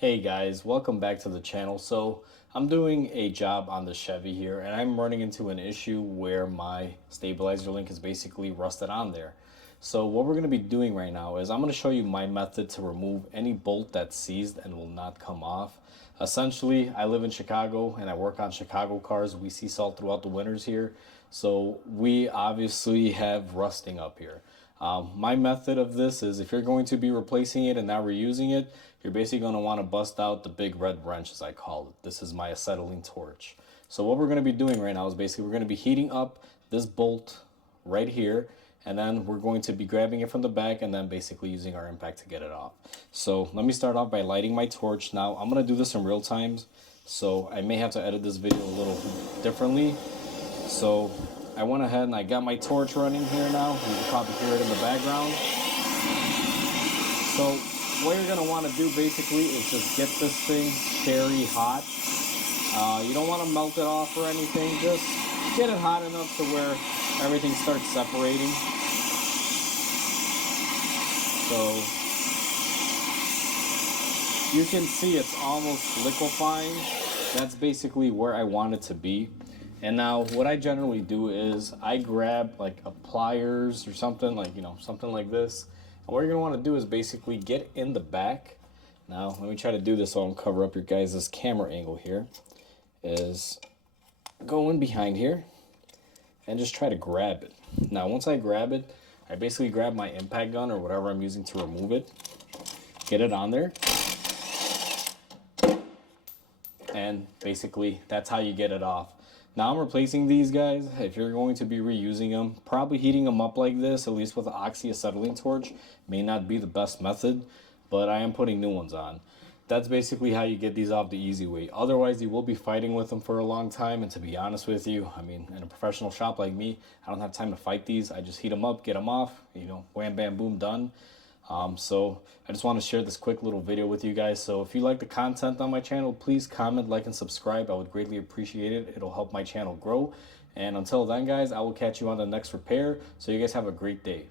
Hey guys, welcome back to the channel. So I'm doing a job on the Chevy here and I'm running into an issue where my stabilizer link is basically rusted on there. So what we're going to be doing right now is I'm going to show you my method to remove any bolt that's seized and will not come off. Essentially, I live in Chicago and I work on Chicago cars. We see salt throughout the winters here. So we obviously have rusting up here. My method of this is if you're going to be replacing it and not reusing it, you're basically going to want to bust out the big red wrench, as I call it. This is my acetylene torch. So what we're going to be doing right now is basically we're going to be heating up this bolt right here, and then we're going to be grabbing it from the back and then basically using our impact to get it off. So let me start off by lighting my torch. Now I'm going to do this in real time, so I may have to edit this video a little differently. So I went ahead and I got my torch running here now. You can probably hear it in the background. So what you're going to want to do basically is just get this thing cherry hot. You don't want to melt it off or anything. Just get it hot enough to where everything starts separating. So you can see it's almost liquefying. That's basically where I want it to be. And now what I generally do is I grab like a pliers or something like, something like this. And what you're going to want to do is basically get in the back. Now, let me try to do this so I don't cover up your guys' camera angle here. Is go in behind here and just try to grab it. Now, once I grab it, I basically grab my impact gun or whatever I'm using to remove it. Get it on there. And basically, that's how you get it off. Now I'm replacing these guys. If you're going to be reusing them, probably heating them up like this, at least with an oxyacetylene torch, may not be the best method, but I am putting new ones on. That's basically how you get these off the easy way. Otherwise, you will be fighting with them for a long time, and to be honest with you, I mean, in a professional shop like me, I don't have time to fight these. I just heat them up, get them off, wham, bam, boom, done. So I just want to share this quick little video with you guys. So if you like the content on my channel, please comment, like, and subscribe. I would greatly appreciate it. It'll help my channel grow. And until then, guys, I will catch you on the next repair. So you guys have a great day.